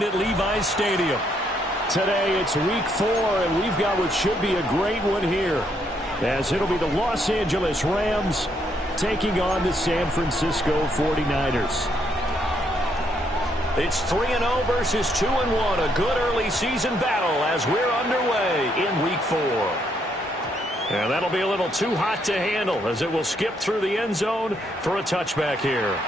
At Levi's Stadium. Today it's week 4, and we've got what should be a great one here, as it'll be the Los Angeles Rams taking on the San Francisco 49ers. It's 3-0 versus 2-1, a good early season battle as we're underway in week 4. And that'll be a little too hot to handle as it will skip through the end zone for a touchback here.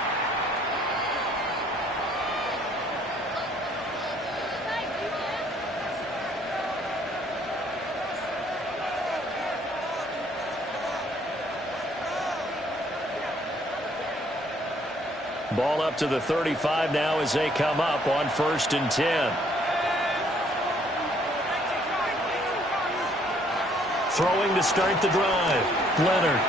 Ball up to the 35 now as they come up on 1st and 10. Throwing to start the drive. Leonard.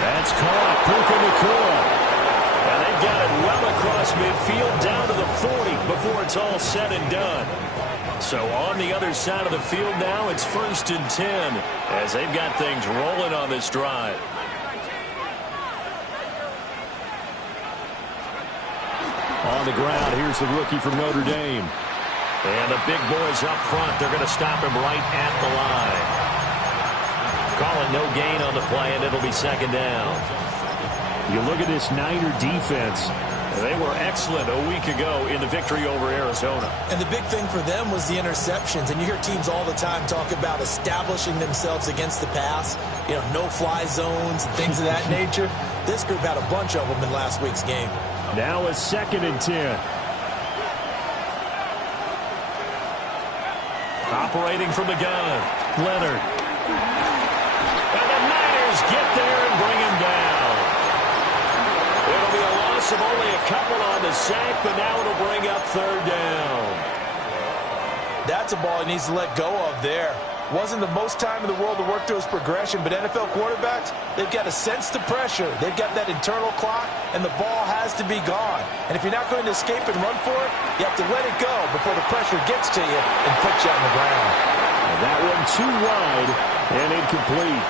That's caught. Puka Nacua. And they've got it well across midfield down to the 40 before it's all said and done. So on the other side of the field now, it's 1st and 10 as they've got things rolling on this drive. On the ground, here's the rookie from Notre Dame. And the big boys up front, they're going to stop him right at the line. Calling no gain on the play, and it'll be 2nd down. You look at this Niner defense. They were excellent a week ago in the victory over Arizona. And the big thing for them was the interceptions. And you hear teams all the time talk about establishing themselves against the pass. You know, no-fly zones and things of that nature. This group had a bunch of them in last week's game. Now a 2nd and 10. Operating from the gun. Leonard. And the Niners get there and bring him down. It'll be a loss of only a couple on the sack, but now it'll bring up 3rd down. That's a ball he needs to let go of there. Wasn't the most time in the world to work through his progression, but NFL quarterbacks, they've got to sense the pressure. They've got that internal clock, and the ball has to be gone. And if you're not going to escape and run for it, you have to let it go before the pressure gets to you and puts you on the ground. And that one too wide and incomplete.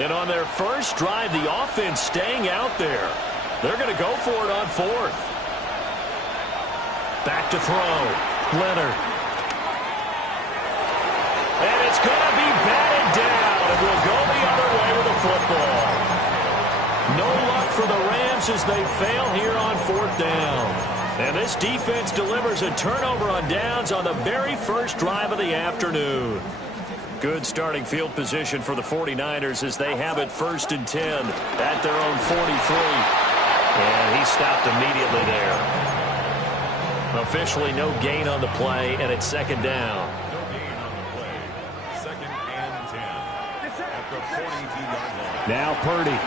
And on their first drive, the offense staying out there. They're going to go for it on 4th. Back to throw. Leonard. And it's going to be batted down, and we'll go the other way with the football. No luck for the Rams as they fail here on 4th down. And this defense delivers a turnover on downs on the very first drive of the afternoon. Good starting field position for the 49ers as they have it 1st and 10 at their own 43. And he stopped immediately there. Officially no gain on the play, and it's 2nd down. No gain on the play. 2nd and 10. At the 42-yard line. Now Purdy.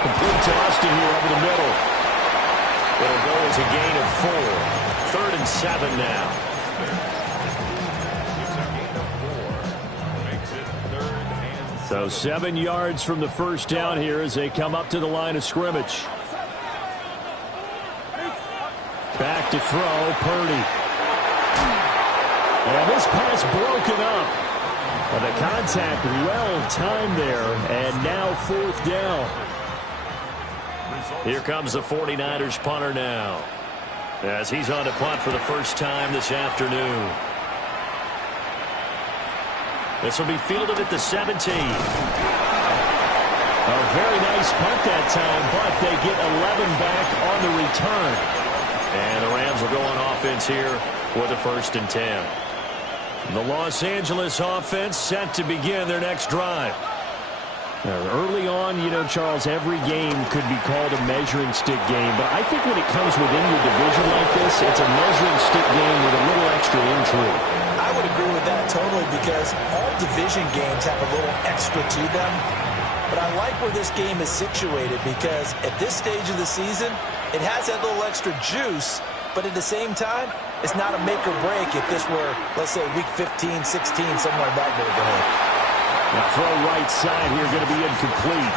Complete to Austin here over the middle. It'll go as a gain of 4. 3rd and 7 now. It's a gain of 4. Makes it 3rd and 7. So 7 yards from the first down here as they come up to the line of scrimmage. Back to throw, Purdy. And this pass broken up. And the contact well timed there, and now 4th down. Here comes the 49ers punter now, as he's on to punt for the first time this afternoon. This will be fielded at the 17. A very nice punt that time, but they get 11 back on the return. And the Rams will go on offense here with a 1st and 10. The Los Angeles offense set to begin their next drive. Now, early on, you know, Charles, every game could be called a measuring stick game. But I think when it comes within your division like this, it's a measuring stick game with a little extra intrigue. I would agree with that totally because all division games have a little extra to them. But I like where this game is situated because at this stage of the season, it has that little extra juice, but at the same time, it's not a make or break if this were, let's say, week 15, 16, somewhere in that neighborhood. Now throw right side here, going to be incomplete.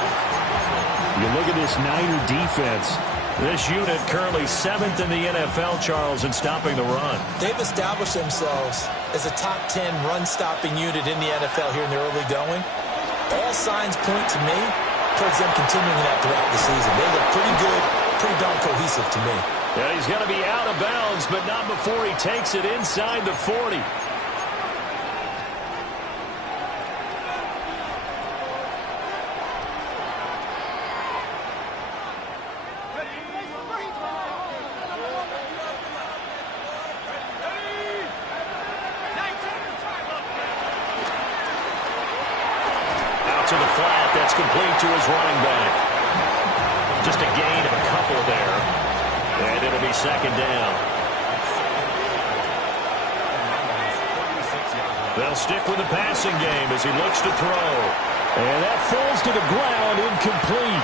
You look at this Niner defense. This unit currently 7th in the NFL, Charles, in stopping the run. They've established themselves as a top 10 run-stopping unit in the NFL here in the early going. All signs point to me towards them continuing that throughout the season. They look pretty good, pretty darn cohesive to me. Yeah, he's going to be out of bounds, but not before he takes it inside the 40. To the flat, that's complete to his running back. Just a gain of a couple there. And it'll be second down. They'll stick with the passing game as he looks to throw. And that falls to the ground, incomplete.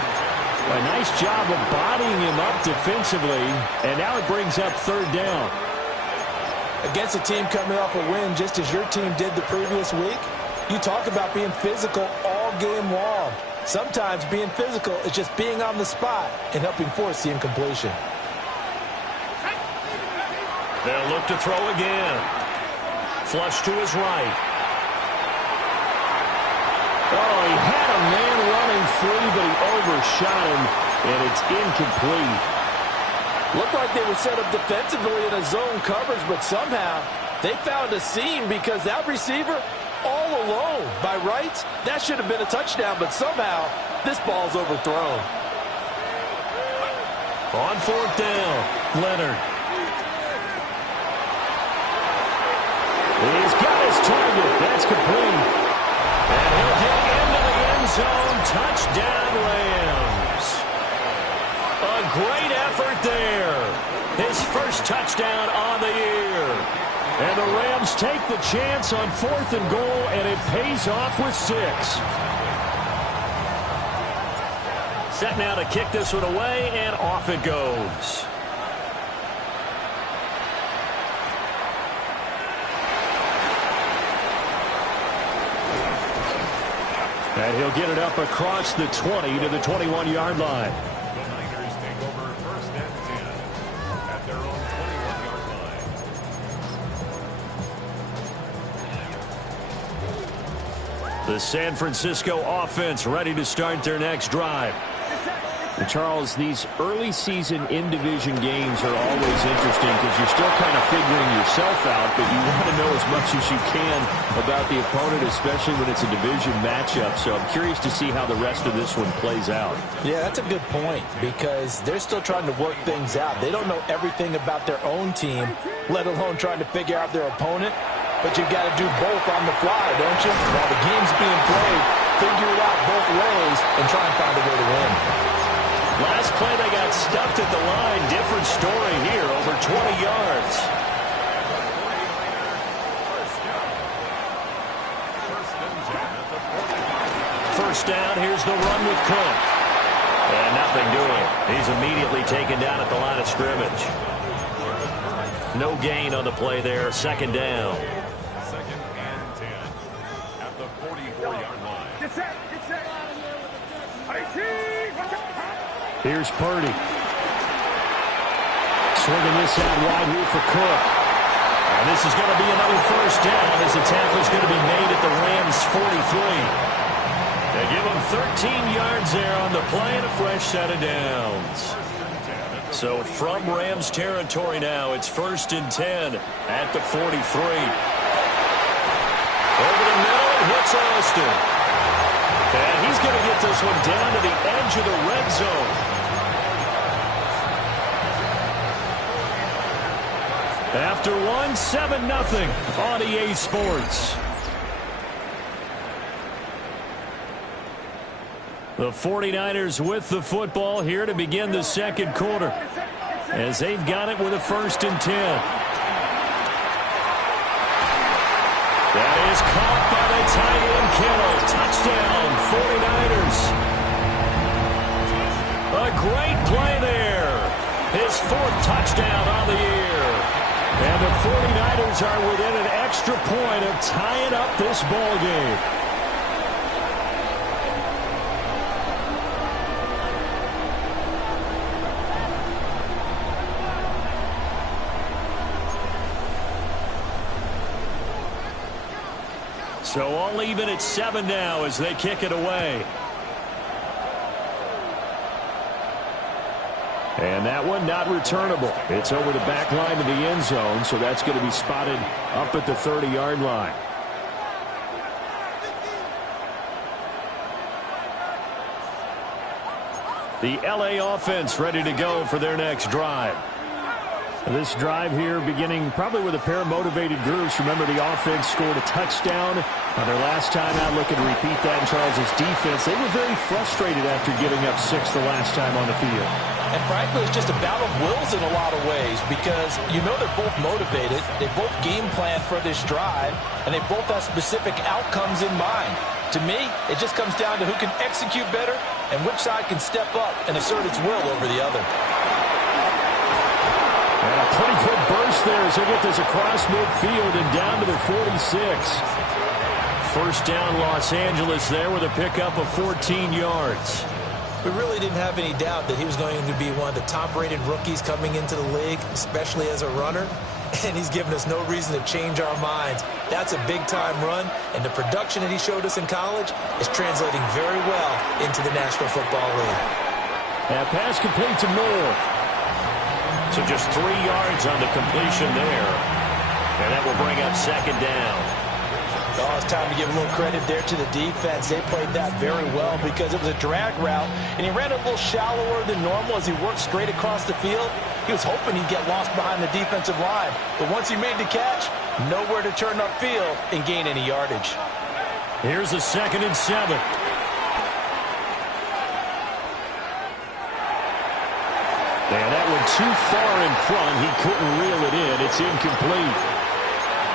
A nice job of bodying him up defensively. And now it brings up third down. Against a team coming off a win just as your team did the previous week, you talk about being physical all game long. Sometimes being physical is just being on the spot and helping force the incompletion. They'll look to throw again. Flush to his right. Oh, he had a man running free, but he overshot him, and it's incomplete. Looked like they were set up defensively in a zone coverage, but somehow they found a seam because that receiver all alone. By rights, that should have been a touchdown, but somehow this ball's overthrown. On fourth down, Leonard. He's got his target. That's complete. And he'll get into the end zone. Touchdown, Rams. A great effort there. His first touchdown on the year. And the Rams take the chance on 4th and goal, and it pays off with 6. Set now to kick this one away, and off it goes. And he'll get it up across the 20 to the 21-yard line. The Niners take over 1st and 10 at their own 21-yard line. The San Francisco offense ready to start their next drive. And Charles, these early season in-division games are always interesting because you're still kind of figuring yourself out, but you want to know as much as you can about the opponent, especially when it's a division matchup. So I'm curious to see how the rest of this one plays out. Yeah, that's a good point because they're still trying to work things out. They don't know everything about their own team, let alone trying to figure out their opponent. But you've got to do both on the fly, don't you? While the game's being played, figure it out both ways and try and find a way to win. Last play, they got stuffed at the line. Different story here, over 20 yards. First down, here's the run with Cook. And nothing doing. He's immediately taken down at the line of scrimmage. No gain on the play there. Second down. 2nd and 10 at the 44-yard line. Get set. Here's Purdy. Swinging this out wide here for Cook. And this is going to be another first down as the tackle's going to be made at the Rams' 43. They give them 13 yards there on the play and a fresh set of downs. So from Rams territory now, it's 1st and 10 at the 43. Over the middle, it hits Austin. And he's going to get this one down to the edge of the red zone. After 7-0 on EA Sports. The 49ers with the football here to begin the second quarter as they've got it with a 1st and 10. That is caught by the tight end Kittle. Touchdown, 49ers. A great play there. His 4th touchdown on the year. And the 49ers are within an extra point of tying up this ball game. So all even at 7 now as they kick it away. And that one not returnable. It's over the back line of the end zone, so that's going to be spotted up at the 30-yard line. The LA offense ready to go for their next drive. This drive here beginning probably with a pair of motivated groups. Remember, the offense scored a touchdown on their last time out. Looking to repeat that in Charles' defense. They were very frustrated after giving up 6 the last time on the field. And frankly, it's just a battle of wills in a lot of ways because you know they're both motivated. They both game plan for this drive, and they both have specific outcomes in mind. To me, it just comes down to who can execute better and which side can step up and assert its will over the other. And a pretty good burst there as they get this across midfield and down to the 46. First down, Los Angeles there with a pickup of 14 yards. We really didn't have any doubt that he was going to be one of the top-rated rookies coming into the league, especially as a runner. And he's given us no reason to change our minds. That's a big-time run, and the production that he showed us in college is translating very well into the National Football League. That pass complete to Moore. So just 3 yards on the completion there. And that will bring up second down. Oh, it's time to give a little credit there to the defense. They played that very well because it was a drag route, and he ran a little shallower than normal as he worked straight across the field. He was hoping he'd get lost behind the defensive line, but once he made the catch, nowhere to turn upfield and gain any yardage. Here's a 2nd and 7. And that one too far in front. He couldn't reel it in. It's incomplete.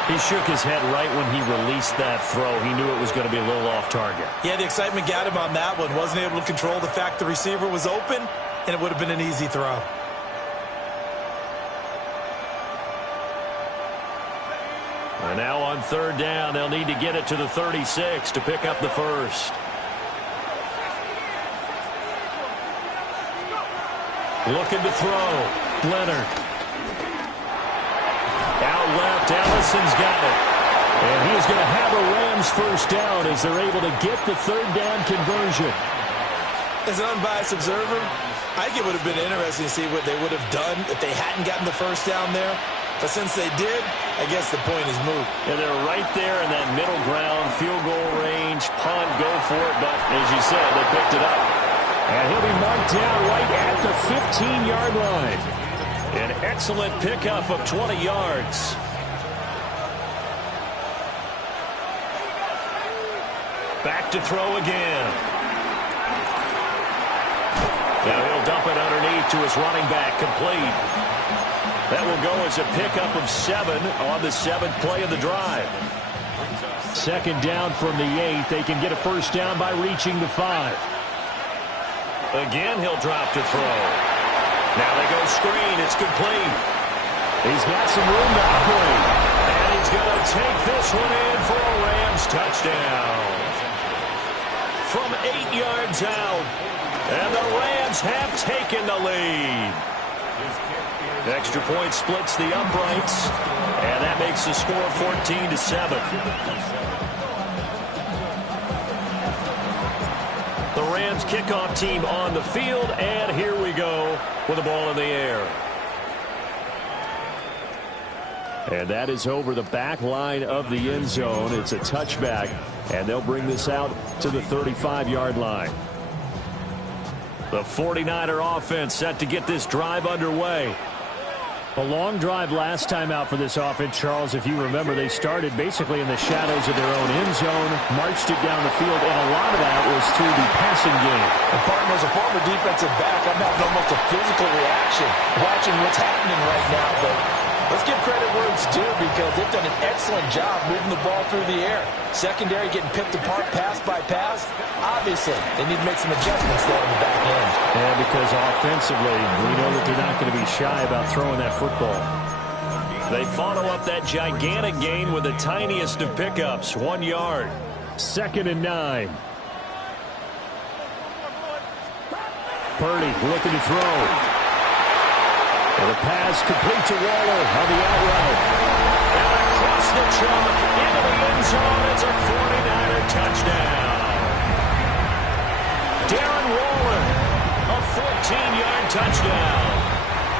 He shook his head right when he released that throw. He knew it was going to be a little off target. Yeah, the excitement got him on that one. Wasn't able to control the fact the receiver was open, and it would have been an easy throw. And now on 3rd down, they'll need to get it to the 36 to pick up the first. Looking to throw. Leonard. Out left, Allison's got it. And he's going to have a Rams first down as they're able to get the 3rd down conversion. As an unbiased observer, I think it would have been interesting to see what they would have done if they hadn't gotten the first down there. But since they did, I guess the point is moot. And they're right there in that middle ground, field goal range, punt, go for it. But as you said, they picked it up. And he'll be marked down right at the 15-yard line. An excellent pickup of 20 yards. Back to throw again. Now he'll dump it underneath to his running back, complete. That will go as a pickup of 7 on the 7th play of the drive. 2nd down from the 8. They can get a first down by reaching the 5. Again, he'll drop to throw. Now they go screen. It's complete. He's got some room to operate. And he's going to take this one in for a Rams touchdown. From 8 yards out. And the Rams have taken the lead. Extra point splits the uprights. And that makes the score 14-7. The Rams kickoff team on the field, and here we go with the ball in the air. And that is over the back line of the end zone. It's a touchback, and they'll bring this out to the 35-yard line. The 49er offense set to get this drive underway. A long drive last time out for this offense, Charles. If you remember, they started basically in the shadows of their own end zone, marched it down the field, and a lot of that was through the passing game. And partner, as a former defensive back, I'm having almost a physical reaction watching what's happening right now. But let's give credit where it's due because they've done an excellent job moving the ball through the air. Secondary getting picked apart pass by pass. Obviously, they need to make some adjustments there on the back end. Yeah, because offensively, we know that they're not going to be shy about throwing that football. They follow up that gigantic gain with the tiniest of pickups, 1 yard. 2nd and 9. Purdy looking to throw. And the pass complete to Waller on the out route. And across the jump into the end zone. It's a 49er touchdown. Darren Waller, a 14-yard touchdown.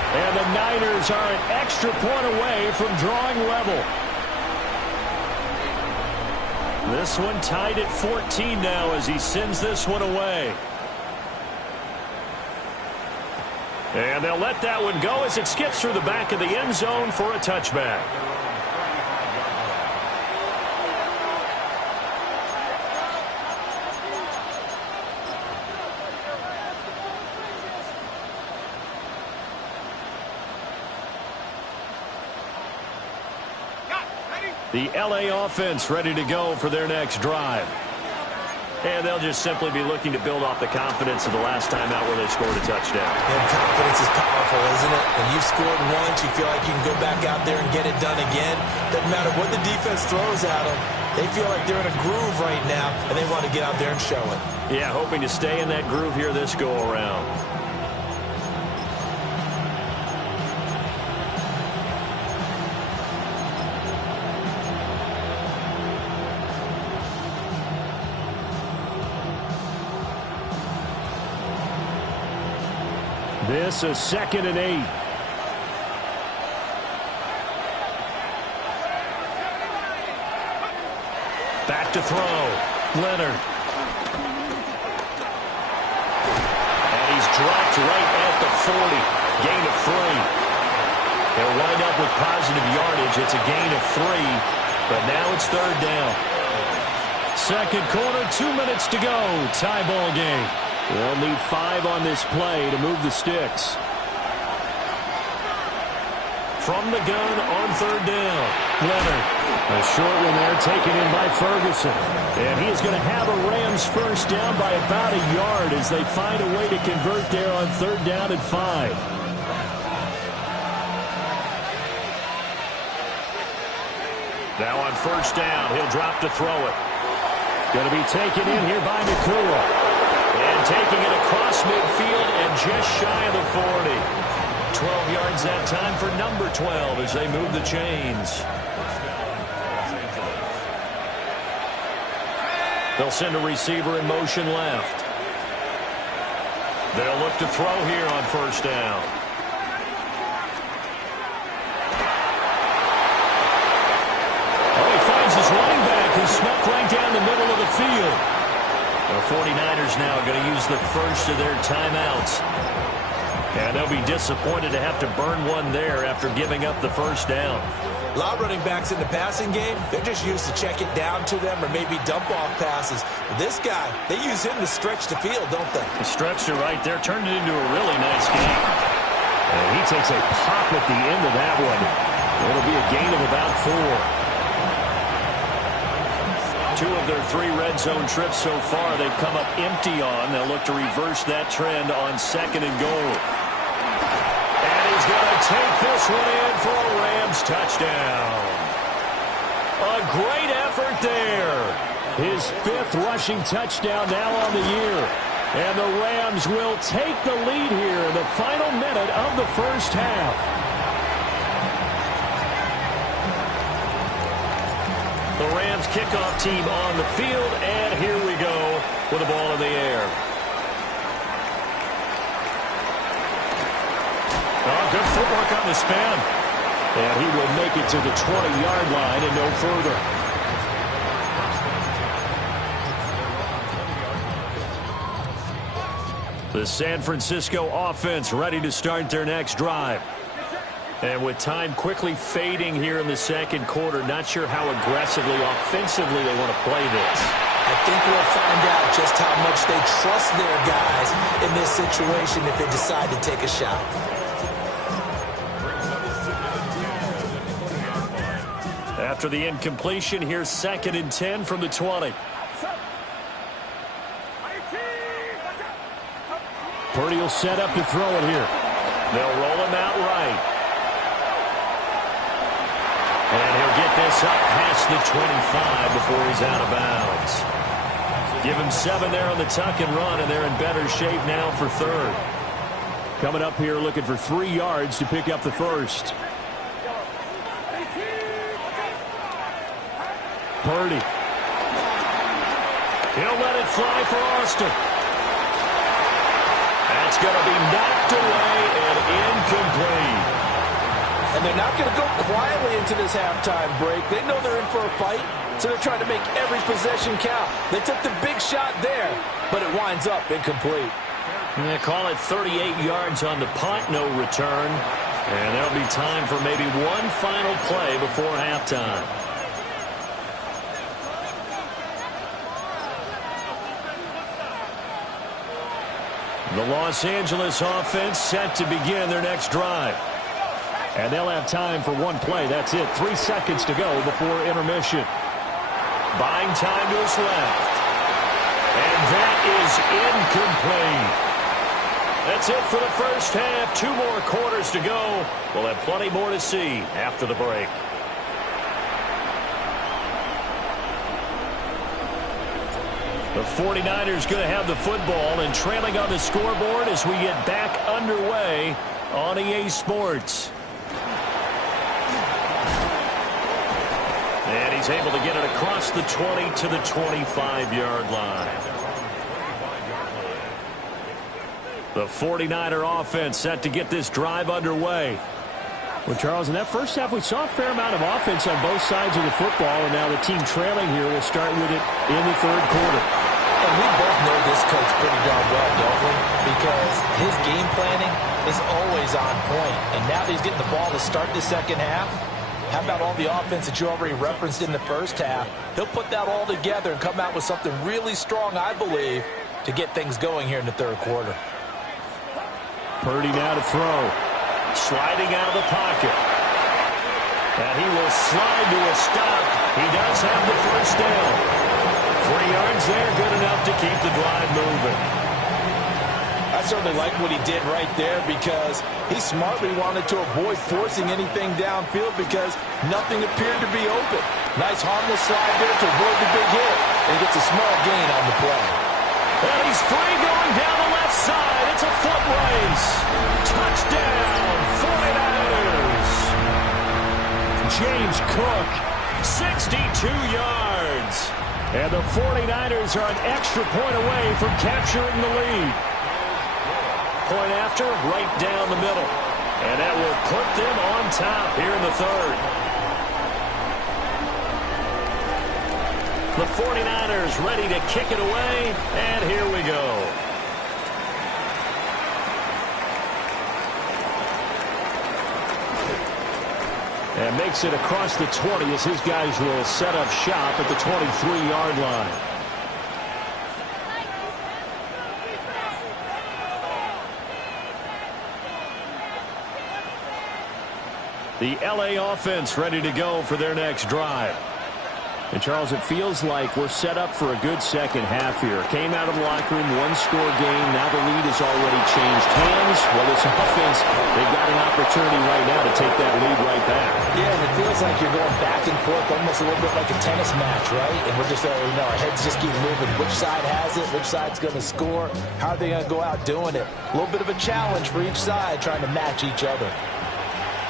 And the Niners are an extra point away from drawing level. This one tied at 14 now as he sends this one away. And they'll let that one go as it skips through the back of the end zone for a touchback. The LA offense ready to go for their next drive. And they'll just simply be looking to build off the confidence of the last time out where they scored a touchdown. And confidence is powerful, isn't it? When you've scored once, you feel like you can go back out there and get it done again. Doesn't matter what the defense throws at them. They feel like they're in a groove right now, and they want to get out there and show it. Yeah, hoping to stay in that groove here this go-around. This is 2nd and 8. Back to throw. Leonard. And he's dropped right at the 40. Gain of 3. They'll wind up with positive yardage. It's a gain of 3. But now it's 3rd down. Second quarter, 2 minutes to go. Tie ball game. They'll need 5 on this play to move the sticks. From the gun on 3rd down. Leonard. A short one there taken in by Ferguson. And he is going to have a Rams first down by about a yard as they find a way to convert there on 3rd down and 5. Now on 1st down, he'll drop to throw it. Going to be taken in here by Nakua. And taking it across midfield and just shy of the 40. 12 yards that time for number 12 as they move the chains. They'll send a receiver in motion left. They'll look to throw here on 1st down. Oh, he finds his running back who snuck right down the middle of the field. The 49ers now going to use the first of their timeouts. And they'll be disappointed to have to burn one there after giving up the 1st down. A lot of running backs in the passing game, they're just used to check it down to them or maybe dump off passes. But this guy, they use him to stretch the field, don't they? The stretcher right there turned it into a really nice game. And he takes a pop at the end of that one. It'll be a gain of about 4. 2 of their 3 red zone trips so far they've come up empty on. They'll look to reverse that trend on 2nd and goal. And he's going to take this one in for a Rams touchdown. A great effort there. His 5th rushing touchdown now on the year. And the Rams will take the lead here in the final minute of the 1st half. The Rams kickoff team on the field, and here we go with the ball in the air. Oh, good footwork on the spin. And he will make it to the 20-yard line and no further. The San Francisco offense ready to start their next drive. And with time quickly fading here in the 2nd quarter, not sure how aggressively, offensively they want to play this. I think we'll find out just how much they trust their guys in this situation if they decide to take a shot. After the incompletion, here's 2nd and 10 from the 20. Purdy will set up to throw it here. They'll roll him out right. And he'll get this up past the 25 before he's out of bounds. Give him 7 there on the tuck and run, and they're in better shape now for 3rd. Coming up here looking for 3 yards to pick up the 1st. Purdy. He'll let it fly for Austin. That's going to be knocked away and incomplete. And they're not going to go quietly into this halftime break. They know they're in for a fight, so they're trying to make every possession count. They took the big shot there, but it winds up incomplete. They call it 38 yards on the punt, no return. And there'll be time for maybe one final play before halftime. The Los Angeles offense set to begin their next drive. And they'll have time for one play. That's it. 3 seconds to go before intermission. Buying time to his left. And that is incomplete. That's it for the first half. 2 more quarters to go. We'll have plenty more to see after the break. The 49ers going to have the football and trailing on the scoreboard as we get back underway on EA Sports. And he's able to get it across the 20 to the 25-yard line. The 49er offense set to get this drive underway. Well, Charles, in that first half, we saw a fair amount of offense on both sides of the football, and now the team trailing here will start with it in the third quarter. And we both know this coach pretty darn well, don't we? Because his game planning is always on point. And now that he's getting the ball to start the second half, how about all the offense that you already referenced in the first half? He'll put that all together and come out with something really strong, I believe, to get things going here in the third quarter. Purdy now to throw. Sliding out of the pocket. And he will slide to a stop. He does have the first down. 3 yards there, good enough to keep the drive moving. I certainly like what he did right there because he smartly wanted to avoid forcing anything downfield because nothing appeared to be open. Nice harmless slide there to avoid the big hit, and he gets a small gain on the play. And he's free going down the left side. It's a foot race. Touchdown, 49ers. James Cook, 62 yards. And the 49ers are an extra point away from capturing the lead. Point after, right down the middle. And that will put them on top here in the third. The 49ers ready to kick it away, and here we go. And makes it across the 20 as his guys will set up shop at the 23-yard line. The LA offense ready to go for their next drive. And, Charles, it feels like we're set up for a good second half here. Came out of the locker room, one-score game. Now the lead has already changed hands. Well, this offense, they've got an opportunity right now to take that lead right back. Yeah, and it feels like you're going back and forth almost a little bit like a tennis match, right? And we're just, our heads just keep moving. Which side has it? Which side's going to score? How are they going to go out doing it? A little bit of a challenge for each side trying to match each other.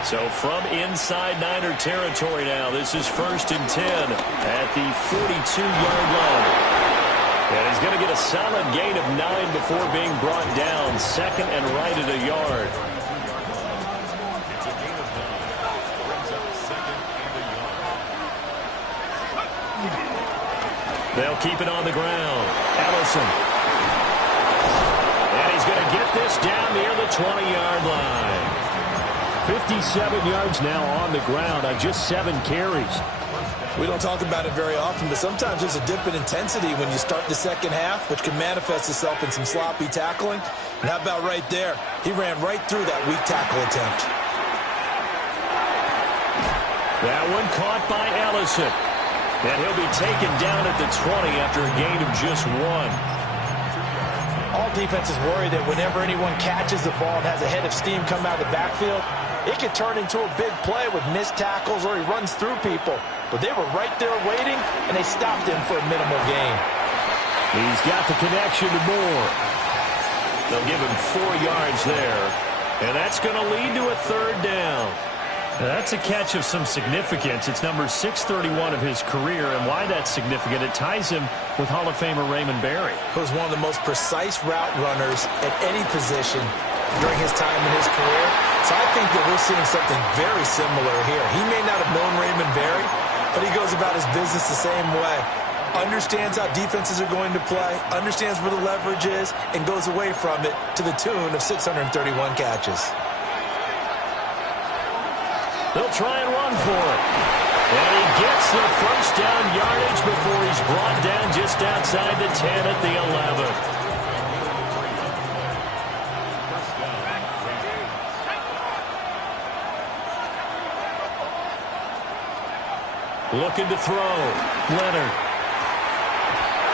So from inside Niner territory now, this is 1st and 10 at the 42-yard line. And he's going to get a solid gain of 9 before being brought down. 2nd and right at a yard. They'll keep it on the ground. Ellison. And he's going to get this down near the 20-yard line. 57 yards now on the ground on just 7 carries. We don't talk about it very often, but sometimes there's a dip in intensity when you start the second half, which can manifest itself in some sloppy tackling. And how about right there? He ran right through that weak tackle attempt. That one caught by Ellison. And he'll be taken down at the 20 after a gain of just 1. All defenses worry that whenever anyone catches the ball and has a head of steam come out of the backfield, it can turn into a big play with missed tackles or he runs through people. But they were right there waiting, and they stopped him for a minimal gain. He's got the connection to Moore. They'll give him 4 yards there. And that's going to lead to a 3rd down. That's a catch of some significance. It's number 631 of his career, and why that's significant, it ties him with Hall of Famer Raymond Berry, who was one of the most precise route runners at any position during his time in his career. So I think that we're seeing something very similar here. He may not have known Raymond Berry, but he goes about his business the same way. Understands how defenses are going to play, understands where the leverage is, and goes away from it to the tune of 631 catches. They'll try and run for it. And he gets the first down yardage before he's brought down just outside the 10 at the 11. Looking to throw. Leonard.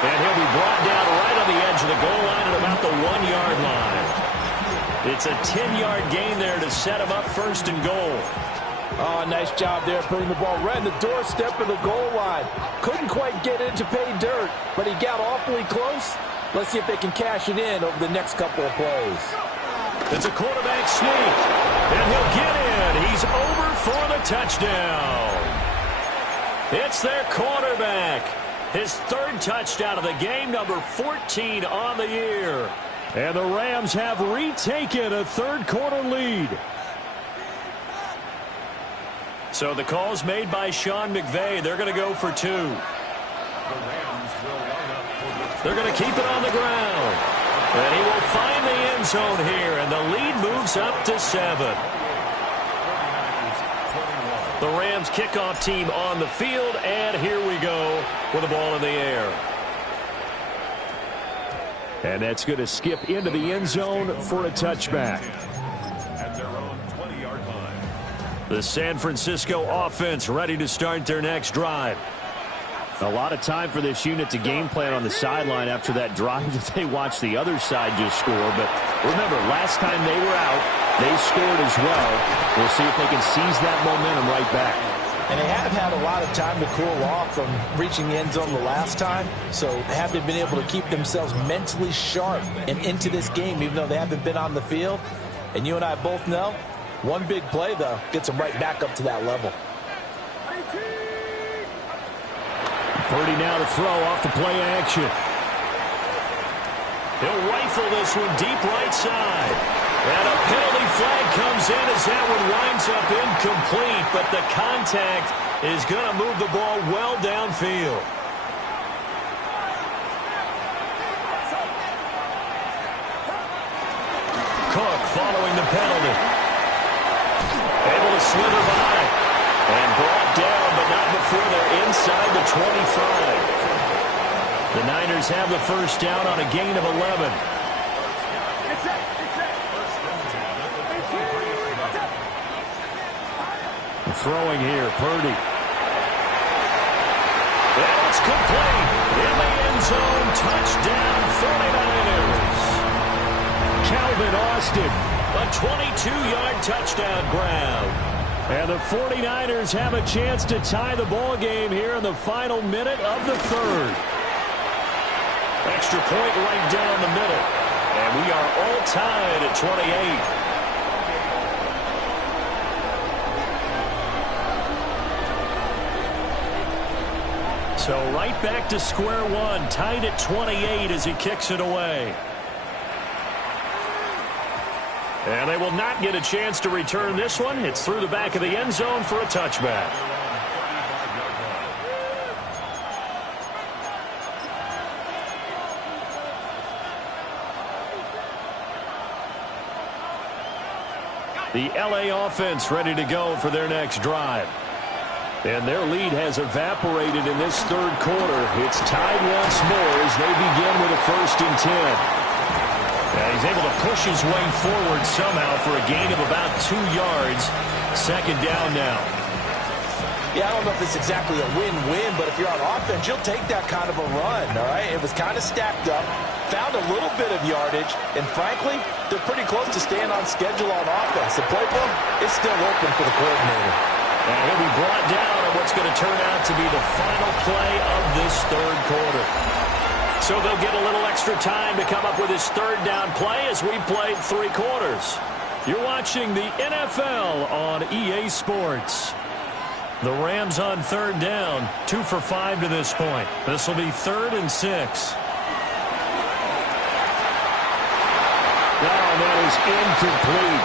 And he'll be brought down right on the edge of the goal line at about the 1-yard line. It's a 10-yard gain there to set him up first and goal. Oh, nice job there putting the ball right in the doorstep of the goal line. Couldn't quite get in to pay dirt, but he got awfully close. Let's see if they can cash it in over the next couple of plays. It's a quarterback sneak, and he'll get in. He's over for the touchdown. It's their quarterback. His third touchdown of the game, number 14 on the year. And the Rams have retaken a third-quarter lead. So the call's made by Sean McVay. They're going to go for 2. They're going to keep it on the ground. And he will find the end zone here, and the lead moves up to 7. The Rams kickoff team on the field, and here we go with the ball in the air. And that's going to skip into the end zone for a touchback. The San Francisco offense ready to start their next drive. A lot of time for this unit to game plan on the sideline after that drive that they watched the other side just score. But remember, last time they were out, they scored as well. We'll see if they can seize that momentum right back. And they have had a lot of time to cool off from reaching the end zone the last time. So have they been able to keep themselves mentally sharp and into this game, even though they haven't been on the field? And you and I both know, one big play, though, gets them right back up to that level. Purdy now to throw off the play action. He'll rifle this one deep right side. And a penalty flag comes in as that one winds up incomplete, but the contact is going to move the ball well downfield. Cook following the penalty. Able to slither by. And brought down, but not before they're inside the 25. The Niners have the first down on a gain of 11. Throwing here, Purdy. And it's complete. In the end zone, touchdown 49ers. Calvin Austin, a 22-yard touchdown grab. And the 49ers have a chance to tie the ball game here in the final minute of the third. Extra point right down the middle. And we are all tied at 28. So right back to square one, tied at 28 as he kicks it away. And they will not get a chance to return this one. It's through the back of the end zone for a touchback. The LA offense ready to go for their next drive. And their lead has evaporated in this third quarter. It's tied once more as they begin with a 1st and 10. And he's able to push his way forward somehow for a gain of about 2 yards. 2nd down now. Yeah, I don't know if it's exactly a win-win, but if you're on offense, you'll take that kind of a run, all right? It was kind of stacked up, found a little bit of yardage, and frankly, they're pretty close to staying on schedule on offense. The playbook is still open for the coordinator. And he'll be brought down on what's going to turn out to be the final play of this third quarter. So they'll get a little extra time to come up with his 3rd down play as we played 3 quarters. You're watching the NFL on EA Sports. The Rams on third down, 2 for 5 to this point. This will be 3rd and 6. And that is incomplete.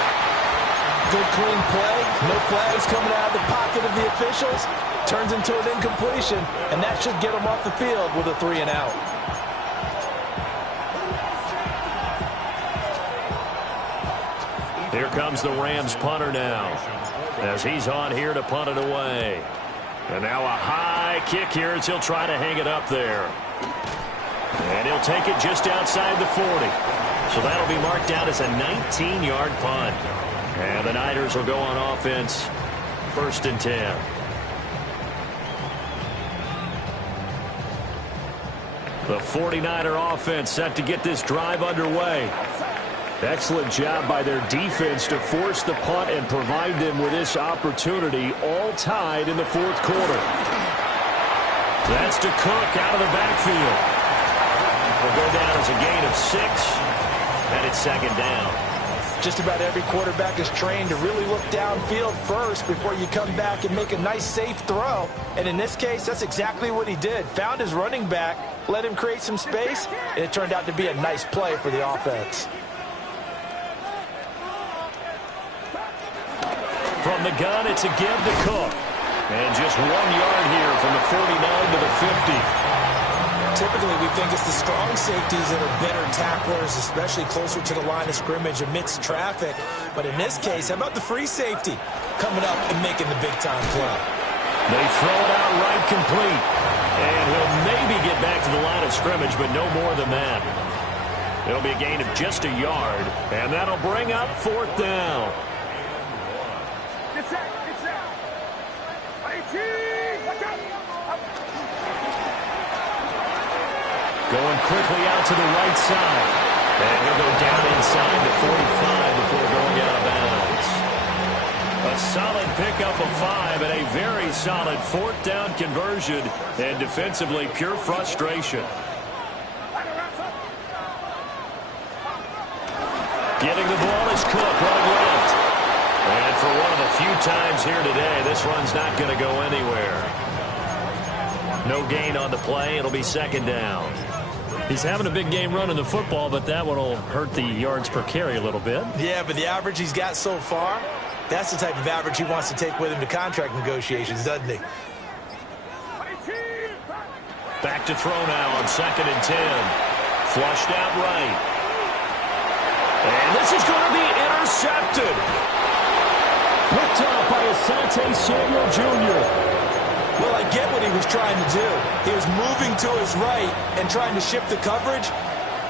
Good clean play. No flags coming out of the pocket of the officials. Turns into an incompletion, and that should get them off the field with a 3 and out. Here comes the Rams punter now, as he's on here to punt it away. And now a high kick here as he'll try to hang it up there. And he'll take it just outside the 40. So that'll be marked down as a 19-yard punt. And the Niners will go on offense, 1st and 10. The 49er offense set to get this drive underway. Excellent job by their defense to force the punt and provide them with this opportunity, all tied in the 4th quarter. That's to Cook out of the backfield. Will go down as a gain of 6, and it's 2nd down. Just about every quarterback is trained to really look downfield first before you come back and make a nice, safe throw. And in this case, that's exactly what he did. Found his running back, let him create some space, and it turned out to be a nice play for the offense. From the gun, it's a give to Cook. And just 1 yard here from the 49 to the 50. Typically, we think it's the strong safeties that are better tacklers, especially closer to the line of scrimmage amidst traffic. But in this case, how about the free safety coming up and making the big-time play? They throw it out right complete. And he'll maybe get back to the line of scrimmage, but no more than that. It'll be a gain of just a yard, and that'll bring up 4th down. Going quickly out to the right side. And he'll go down inside the 45 before going out of bounds. A solid pickup of 5 and a very solid 4th down conversion. And defensively, pure frustration. Getting the ball is Cook running left. And for one of the few times here today, this run's not going to go anywhere. No gain on the play. It'll be 2nd down. He's having a big game running the football, but that one will hurt the yards per carry a little bit. Yeah, but the average he's got so far, that's the type of average he wants to take with him to contract negotiations, doesn't he? Back to throw now on 2nd and 10. Flushed out right. And this is going to be intercepted. Picked up by Asante Samuel Jr. Well, I get what he was trying to do. He was moving to his right and trying to shift the coverage,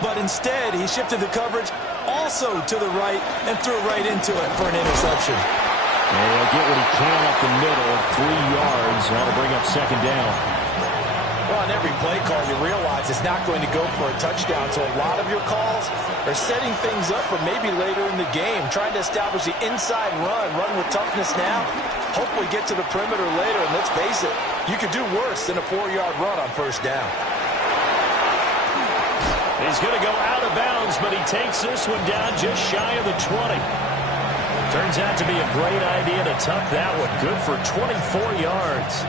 but instead he shifted the coverage also to the right and threw right into it for an interception. And he'll get what he can up the middle, 3 yards. That'll bring up 2nd down. Well, on every play call, you realize it's not going to go for a touchdown, so a lot of your calls are setting things up for maybe later in the game, trying to establish the inside run with toughness now. Hopefully get to the perimeter later, and let's face it, you could do worse than a 4-yard run on 1st down. He's going to go out of bounds, but he takes this one down just shy of the 20. Turns out to be a great idea to tuck that one. Good for 24 yards.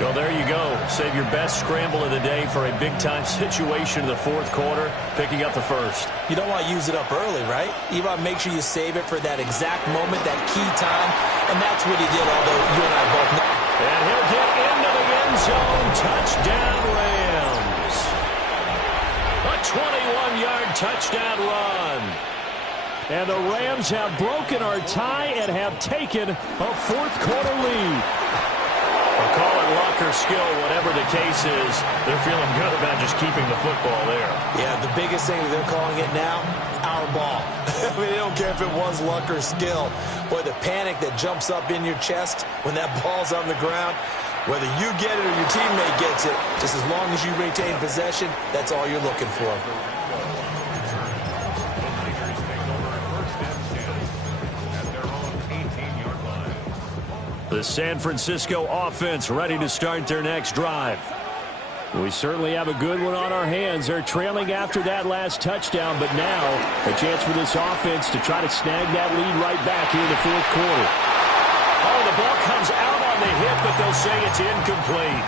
Well, there you go. Save your best scramble of the day for a big-time situation in the 4th quarter, picking up the 1st. You don't want to use it up early, right? You want to make sure you save it for that exact moment, that key time, and that's what he did, although you and I both know. And he'll get into the end zone. Touchdown, Rams. A 21-yard touchdown run. And the Rams have broken our tie and have taken a 4th quarter lead. We'll call it luck or skill, whatever the case is. They're feeling good about just keeping the football there. Yeah, the biggest thing that they're calling it now, our ball. I mean, they don't care if it was luck or skill. Boy, the panic that jumps up in your chest when that ball's on the ground, whether you get it or your teammate gets it, just as long as you retain possession, that's all you're looking for. The San Francisco offense ready to start their next drive. We certainly have a good one on our hands. They're trailing after that last touchdown, but now a chance for this offense to try to snag that lead right back here in the fourth quarter. Oh, the ball comes out on the hit, but they'll say it's incomplete.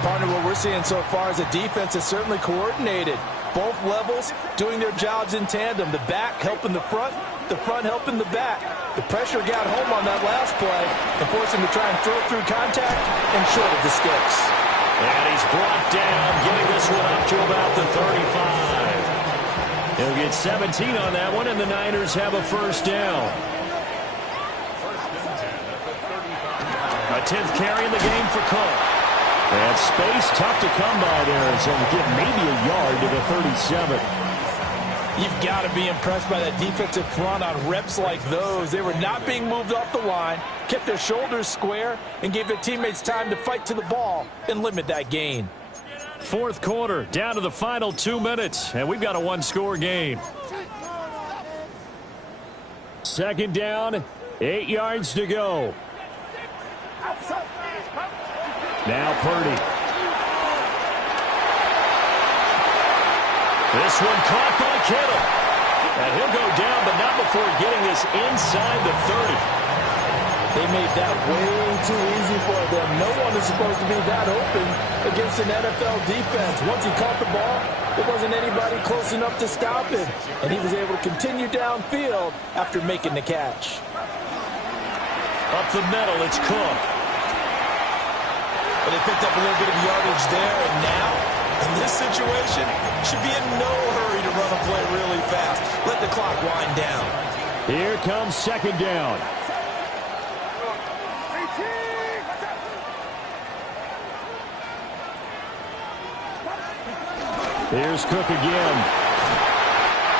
Partner, what we're seeing so far is the defense is certainly coordinated. Both levels doing their jobs in tandem. The back helping the front helping the back. The pressure got home on that last play and forced him to try and throw through contact and short of the sticks. And he's brought down, getting this one up to about the 35. He'll get 17 on that one, and the Niners have a first down. A 10th carry in the game for Cook. And space tough to come by there, so we get maybe a yard to the 37. You've got to be impressed by that defensive front on reps like those. They were not being moved off the line, kept their shoulders square, and gave their teammates time to fight to the ball and limit that gain. Fourth quarter, down to the final 2 minutes, and we've got a one-score game. Second down, 8 yards to go. Now Purdy. This one caught by Kittle. And he'll go down, but not before getting this inside the 30. They made that way too easy for them. No one is supposed to be that open against an NFL defense. Once he caught the ball, there wasn't anybody close enough to stop him. And he was able to continue downfield after making the catch. Up the middle, it's Cook. But they picked up a little bit of yardage there, and now, in this situation, should be in no hurry to run a play really fast. Let the clock wind down. Here comes second down. Here's Cook again.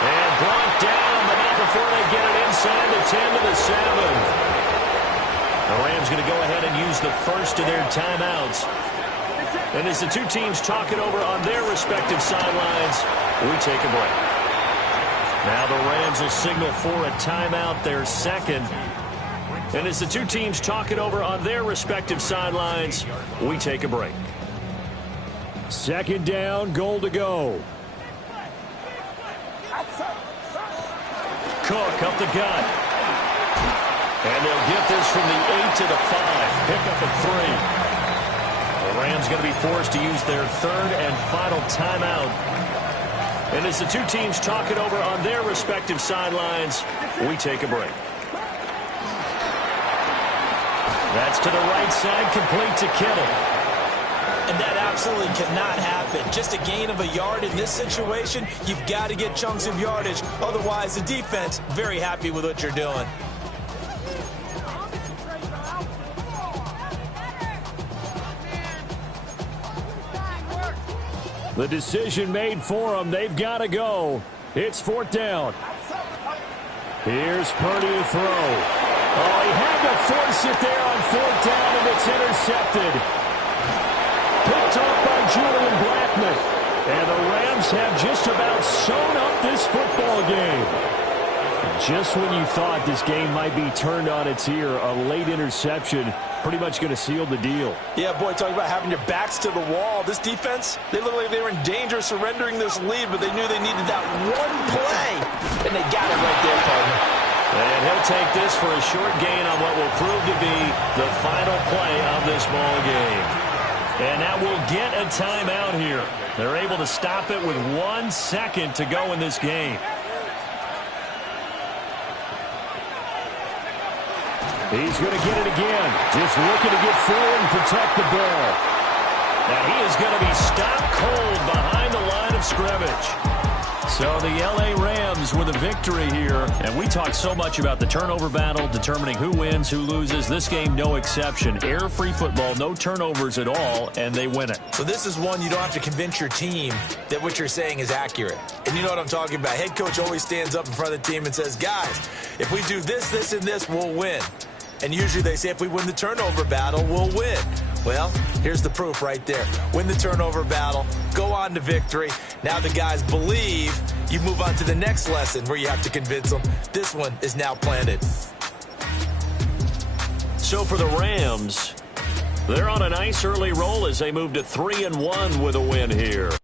And brought down, but not before they get it inside the 10 to the 7. The Rams going to go ahead and use the first of their timeouts. And as the two teams talk it over on their respective sidelines, we take a break. Now the Rams will signal for a timeout, their second. And as the two teams talk it over on their respective sidelines, we take a break. Second down, goal to go. Cook up the gut. And they'll get this from the 8 to the 5. Pick up a 3. The Rams going to be forced to use their third and final timeout. And as the two teams talk it over on their respective sidelines, we take a break. That's to the right side, complete to Kittle. And that absolutely cannot happen. Just a gain of a yard in this situation, you've got to get chunks of yardage. Otherwise, the defense, very happy with what you're doing. The decision made for them. They've got to go. It's fourth down. Here's Purdy to throw. Oh, he had to force it there on fourth down, and it's intercepted. Picked off by Julian Blackmon. And the Rams have just about sewn up this football game. Just when you thought this game might be turned on its ear, a late interception pretty much going to seal the deal. Yeah, boy, talking about having your backs to the wall. This defense, they looked like they were in danger of surrendering this lead, but they knew they needed that one play, and they got it right there, partner. And he'll take this for a short gain on what will prove to be the final play of this ball game. And now we'll get a timeout here. They're able to stop it with 1 second to go in this game. He's going to get it again. Just looking to get forward and protect the ball. Now he is going to be stopped cold behind the line of scrimmage. So the L.A. Rams with a victory here. And we talk so much about the turnover battle, determining who wins, who loses. This game, no exception. Error-free football, no turnovers at all, and they win it. So this is one you don't have to convince your team that what you're saying is accurate. And you know what I'm talking about. Head coach always stands up in front of the team and says, guys, if we do this, this, and this, we'll win. And usually they say if we win the turnover battle, we'll win. Well, here's the proof right there. Win the turnover battle, go on to victory. Now the guys believe. You move on to the next lesson where you have to convince them. This one is now planted. So for the Rams, They're on a nice early roll as they move to 3-1 with a win here.